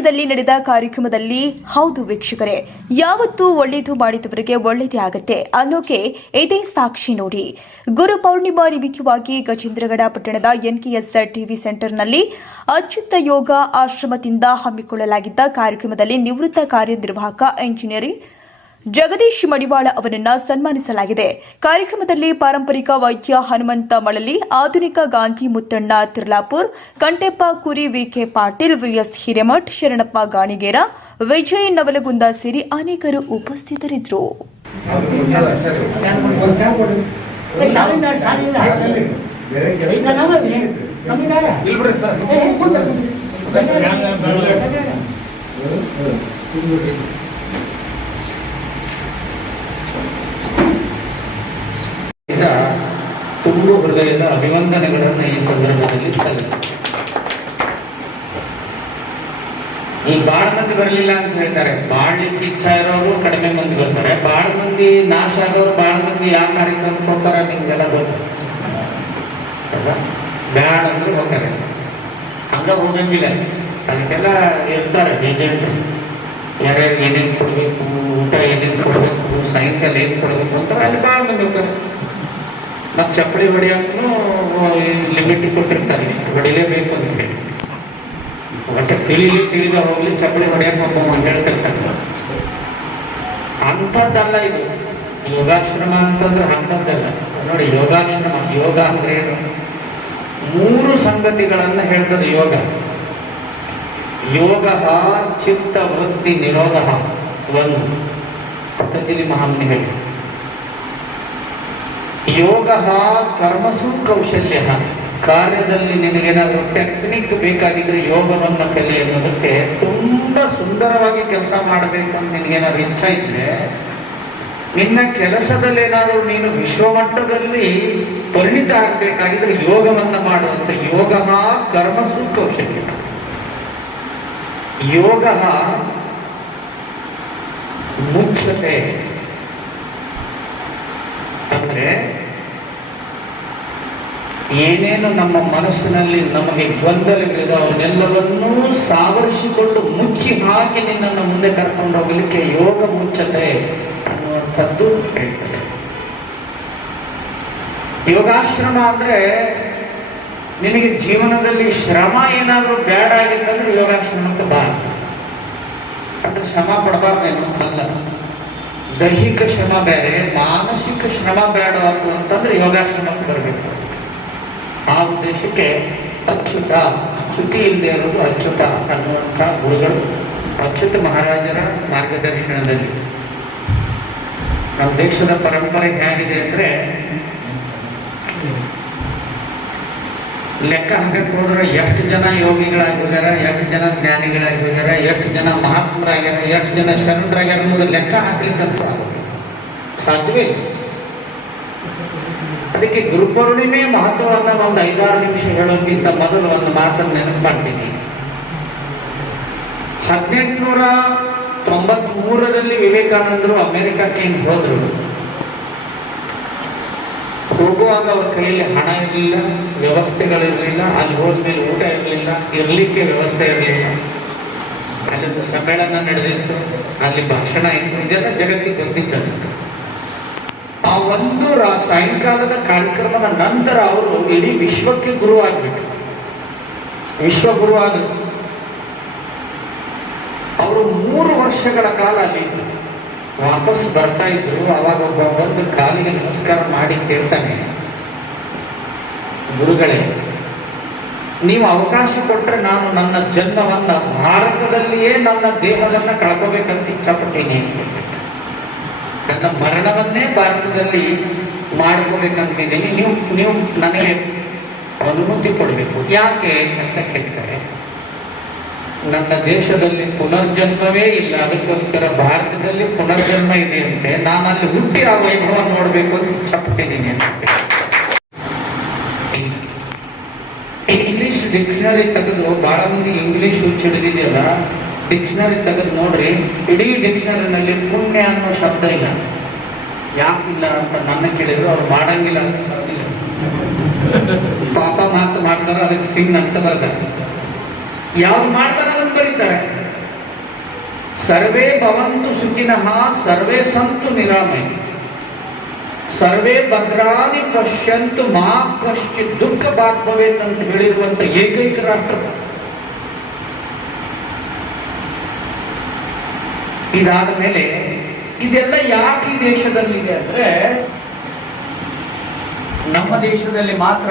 ಛತ್ತೀಸ್ಗಢದಲ್ಲಿ ನಡೆದ ಕಾರ್ಯಕ್ರಮದಲ್ಲಿ, ಹೌದು ವೀಕ್ಷಕರೇ, ಯಾವತ್ತೂ ಒಳ್ಳೆಯದು ಮಾಡಿದವರಿಗೆ ಒಳ್ಳೆಯದೇ ಆಗತ್ತೆ ಅನ್ನೋಕೆ ಇದೇ ಸಾಕ್ಷಿ ನೋಡಿ. ಗುರು ಪೌರ್ಣಿಮಾ ನಿಮಿತ್ತವಾಗಿ ಗಜೇಂದ್ರಗಡ ಪಟ್ಟಣದ ಎನ್ಕೆಎಸ್ ಟಿವಿ ಸೆಂಟರ್ನಲ್ಲಿ ಅಚ್ಯುತ ಯೋಗ ಆಶ್ರಮದಿಂದ ಹಮ್ಮಿಕೊಳ್ಳಲಾಗಿದ್ದ ಕಾರ್ಯಕ್ರಮದಲ್ಲಿ ನಿವೃತ್ತ ಕಾರ್ಯನಿರ್ವಾಹಕ ಎಂಜಿನಿಯರಿಂಗ್ ಜಗದೀಶ್ ಮಡಿವಾಳ ಅವರನ್ನ ಸನ್ಮಾನಿಸಲಾಗಿದೆ ಕಾರ್ಯಕ್ರಮದಲ್ಲಿ ಪಾರಂಪರಿಕ ವೈದ್ಯ ಹನುಮಂತ ಮಳಲಿ ಆಧುನಿಕ Gandhi Muttanna Tirlapur Kanteppa Kuri V K Patil V S Hiremath Sharanappa Ganigera Vijay Navalagunda ಸೇರಿ ಅನೇಕರು ಉಪಸ್ಥಿತರಿದ್ದರು ತುಂಬು ಹೃದಯದ ಅಭಿವಂದನೆಗಳನ್ನು ಈ ಸಂದರ್ಭದಲ್ಲಿ ಸಲ್ಲಿಸ್ತೀನಿ ಈ ಬಾಳ ಮಂದಿ ಬರಲಿಲ್ಲ ಅಂತ ಹೇಳ್ತಾರೆ. ಬಾಳ್ಲಿಕ್ಕೆ ಇಚ್ಛಾ ಇರೋರು ಕಡಿಮೆ ಮಂದಿ ಬರ್ತಾರೆ. ಬಾಳ ಮಂದಿ ನಾಶ ಆದವರು ಬಾಳ ಮಂದಿ ಯಾವ ಕಾರ್ಯಕ್ರಮಕ್ಕೆ ಹೋಗ್ತಾರೆ ನಿಮ್ಗೆಲ್ಲ ಗೊತ್ತು? ಬ್ಯಾಡ ಅಂದ್ರೆ ಹೋಗ್ತಾರೆ. ಹಂಗ ಹೋಗಂಗಿಲ್ಲ. ಅದಕ್ಕೆಲ್ಲ ಇರ್ತಾರೆ ಏಜೆಂಟ್ ಯಾರ್ಯಾರು ಏನೇನು ಕೊಡಬೇಕು, ಊಟ ಏನೇನು ಕೊಡಬೇಕು ಸಾಯಂಕಾಲ ಏನು ಕೊಡಬೇಕು ಅಂತ ಅಲ್ಲಿ ಭಾಳ ಮಂದಿ ಹೋಗ್ತಾರೆ. ಮತ್ತು ಚಪ್ಪಲಿ ಹೊಡಿಯೋಕ್ಕೂ ಲಿಮಿಟ್ ಕೊಟ್ಟಿರ್ತಾರೆ. ಹೊಡಿಲೇಬೇಕು ಅಂತ ಹೇಳಿ. ಒಟ್ಟು ತಿಳಿಲಿ ತಿಳಿದ ಹೋಗ್ಲಿ ಚಪ್ಪಲಿ ಹೊಡಿಯಕ್ಕೆ ಒಬ್ಬ ಹೇಳ್ತಿರ್ತಾರೆ ಅಂಥದ್ದಲ್ಲ ಇದು. ಯೋಗಾಶ್ರಮ ಅಂತಂದ್ರೆ ಅಂಥದ್ದಲ್ಲ. ನೋಡಿ, ಯೋಗಾಶ್ರಮ, ಯೋಗ ಅಂದ್ರೆ ಏನು? ಮೂರು ಸಂಗತಿಗಳನ್ನು ಹೇಳ್ತದೆ ಯೋಗ. ಯೋಗ ಚಿತ್ತ ವೃತ್ತಿ ನಿರೋಧ ಒಂದು. ಪತಂಜಲಿ ಮಹಾಮುನಿ ಹೇಳಿ ಯೋಗ ಕರ್ಮಸು ಕೌಶಲ್ಯ ಕಾರ್ಯದಲ್ಲಿ ನಿನಗೇನಾದರೂ ಟೆಕ್ನಿಕ್ ಬೇಕಾಗಿದ್ರೆ ಯೋಗವನ್ನು ಕಲಿ ಅನ್ನೋದಕ್ಕೆ ತುಂಬ ಸುಂದರವಾಗಿ ಕೆಲಸ ಮಾಡಬೇಕು ಅಂತ ನಿನಗೇನಾದ್ರು ಇಚ್ಛೆ ಇದ್ರೆ, ನಿನ್ನ ಕೆಲಸದಲ್ಲಿ ಏನಾದರೂ ನೀನು ವಿಶ್ವಮಟ್ಟದಲ್ಲಿ ಪರಿಣಿತ ಆಗಬೇಕಾಗಿದ್ರೆ ಯೋಗವನ್ನು ಮಾಡುವಂಥ ಯೋಗ ಕರ್ಮಸು ಕೌಶಲ್ಯ ಯೋಗ ಮುಖ್ಯತೆ. ಅಂದ್ರೆ ಏನೇನು ನಮ್ಮ ಮನಸ್ಸಿನಲ್ಲಿ ನಮಗೆ ಗೊಂದಲಗಳಿದೆ, ಅವನ್ನೆಲ್ಲವನ್ನೂ ಸಾವರಿಸಿಕೊಂಡು ಮುಚ್ಚಿ ಹಾಕಿ ನಿನ್ನನ್ನು ಮುಂದೆ ಕರ್ಕೊಂಡು ಹೋಗಲಿಕ್ಕೆ ಯೋಗ ಮುಚ್ಚತೆ ಅನ್ನುವಂಥದ್ದು ಹೇಳ್ತದೆ ಯೋಗಾಶ್ರಮ ಅಂದ್ರೆ ನಿನಗೆ ಜೀವನದಲ್ಲಿ ಶ್ರಮ ಏನಾದರೂ ಬೇಡ ಆಗಿತ್ತಂದ್ರೆ ಯೋಗಾಶ್ರಮಕ್ಕೆ ಬಾ. ಅಂದ್ರೆ ಶ್ರಮ ಪಡಬಾರ್ದೇನು ಅಲ್ಲ. ದೈಹಿಕ ಶ್ರಮ ಬೇರೆ, ಮಾನಸಿಕ ಶ್ರಮ ಬೇಡ ಅಂತಂದ್ರೆ ಯೋಗಾಶ್ರಮಕ್ಕೆ ಬರಬೇಕು. ಆ ಉದ್ದೇಶಕ್ಕೆ ಅಚ್ಯುತ, ಚ್ಯುತಿ ಇಲ್ಲದೆ ಇರೋದು ಅಚ್ಯುತ ಅನ್ನುವಂಥ ಗುರುಗಳು ಅಚ್ಯುತ ಮಹಾರಾಜರ ಮಾರ್ಗದರ್ಶನದಲ್ಲಿ. ನಮ್ಮ ದೇಶದ ಪರಂಪರೆ ಹೇಗಿದೆ ಅಂದ್ರೆ ಲೆಕ್ಕ ಹಾಕಕ್ಕೆ ಹೋದ್ರೆ ಎಷ್ಟು ಜನ ಯೋಗಿಗಳಾಗಿದ್ದಾರೆ, ಎಷ್ಟು ಜನ ಜ್ಞಾನಿಗಳಾಗಿದ್ದಾರೆ, ಎಷ್ಟು ಜನ ಮಹಾತ್ಮರಾಗ್ಯಾರ ಎಷ್ಟು ಜನ ಶರಣರಾಗ್ಯಾರ ಅನ್ನೋದು ಲೆಕ್ಕ ಹಾಕ್ಲಿಕ್ಕಂತೂ. ಸಾಧ್ಯವೇ ಅದಕ್ಕೆ ಗುರುಪೌರ್ಣಿಮೆ ಮಹತ್ವವನ್ನ ಒಂದು ಐದಾರು ನಿಮಿಷ ಹೇಳೋಕ್ಕಿಂತ ಮೊದಲು ಒಂದು ಮಾತನ್ನು ನೆನಪು ಮಾಡ್ತೀನಿ ಹದಿನೆಂಟುನೂರ ತೊಂಬತ್ತ್ ಮೂರರಲ್ಲಿ ವಿವೇಕಾನಂದರು ಅಮೆರಿಕಕ್ಕೆ ಹಿಂಗೆ ಹೋದ್ರು. ಹೋಗುವಾಗ ಅವ್ರ ಕೈಯಲ್ಲಿ ಹಣ ಇರಲಿಲ್ಲ, ವ್ಯವಸ್ಥೆಗಳಿರಲಿಲ್ಲ, ಅಲ್ಲಿ ಹೋದ್ಮೇಲೆ ಊಟ ಇರಲಿಲ್ಲ, ಇರಲಿಕ್ಕೆ ವ್ಯವಸ್ಥೆ ಇರಲಿಲ್ಲ. ಅಲ್ಲಿಂದು ಸಮ್ಮೇಳನ ನಡೆದಿತ್ತು, ಅಲ್ಲಿ ಭಾಷಣ ಇತ್ತು ಇದೆಲ್ಲ ಜಗತ್ತಿಗೆ ಗೊತ್ತಿತ್ತು ಆ ಒಂದು ಸಾಯಂಕಾಲದ ಕಾರ್ಯಕ್ರಮದ ನಂತರ ಅವರು ಇಡೀ ವಿಶ್ವಕ್ಕೆ ಗುರು ವಿಶ್ವ ಗುರು ಆದರು. ಅವರು ಮೂರು ವರ್ಷಗಳ ಕಾಲ ಅಲ್ಲಿ. ವಾಪಸ್ ಬರ್ತಾ ಇದ್ರು, ಅವಾಗ ಒಬ್ಬ ಬಂದು ಕಾಲಿಗೆ ನಮಸ್ಕಾರ ಮಾಡಿ ಕೇಳ್ತಾನೆ, ಗುರುಗಳೇ, ನೀವು ಅವಕಾಶ ಕೊಟ್ಟರೆ ನಾನು ನನ್ನ ಜನ್ಮವನ್ನು ಭಾರತದಲ್ಲಿಯೇ ನನ್ನ ದೇಹವನ್ನು ಕಳ್ಕೋಬೇಕಂತ ಇಚ್ಛಪಟ್ಟೀನಿ. ನನ್ನ ಮರಣವನ್ನೇ ಭಾರತದಲ್ಲಿ ಮಾಡ್ಕೋಬೇಕಂತಿದ್ದೀನಿ ನೀವು ನೀವು ನನಗೆ ಅನುಮತಿ ಕೊಡಬೇಕು. ಯಾಕೆ? ಅಂತ ಕೇಳ್ತಾರೆ. ನನ್ನ ದೇಶದಲ್ಲಿ ಪುನರ್ಜನ್ಮವೇ ಇಲ್ಲ. ಅದಕ್ಕೋಸ್ಕರ ಭಾರತದಲ್ಲಿ ಪುನರ್ಜನ್ಮ ಇದೆ ಇದೆಯಂತೆ ನಾನು ಅಲ್ಲಿ ಹುಟ್ಟಿ ಆ ವೈಭವ ನೋಡಬೇಕು ಅಂತ ಇಚ್ಛಪಟ್ಟಿದ್ದೀನಿ ಅಂತ ಇಂಗ್ಲಿಷ್ ಡಿಕ್ಷನರಿ ತೆಗೆದು ಬಹಳ ಮಂದಿ ಇಂಗ್ಲಿಷ್ ಹುಚ್ಚಿಡಿದೆಯಲ್ಲ ಡಿಕ್ಷನರಿ ತೆಗೆದು ನೋಡ್ರಿ, ಇಡೀ ಡಿಕ್ಷನರಿನಲ್ಲಿ ಪುಣ್ಯ ಅನ್ನೋ ಶಬ್ದ ಇಲ್ಲ. ಯಾಕಿಲ್ಲ ಅಂತ ನನ್ನ ಕೇಳಿದ್ರು, ಅವ್ರು ಮಾಡಂಗಿಲ್ಲ ಅಂತ ಪಾಪ ಮಾತು ಮಾಡ್ತಾರೋ, ಅದಕ್ಕೆ ಸಿಂಗ್ ಅಂತ ಬರ್ತಾರೆ ಯಾವ್ದು ಮಾಡ್ತಾರೋ ಬರೀತಾರೆ. ಸರ್ವೇ ಭವಂತು ಸುಖಿನಃ, ಸರ್ವೇ ಸಂತು ನಿರಾಮಯ. ಸರ್ವೇ ಭದ್ರಾದಿ ಪಶ್ಯಂತು ಮಾ ಕಶ್ಚಿತ್ ದುಃಖ ಬಾಗ್ಭವೇತ್ ಅಂತ ಹೇಳಿರುವಂತ ಏಕೈಕ ರಾಷ್ಟ್ರ. ಇದಾದ ಮೇಲೆ ಇದೆಲ್ಲ ಯಾಕೆ ಈ ದೇಶದಲ್ಲಿದೆ ಅಂದ್ರೆ ನಮ್ಮ ದೇಶದಲ್ಲಿ ಮಾತ್ರ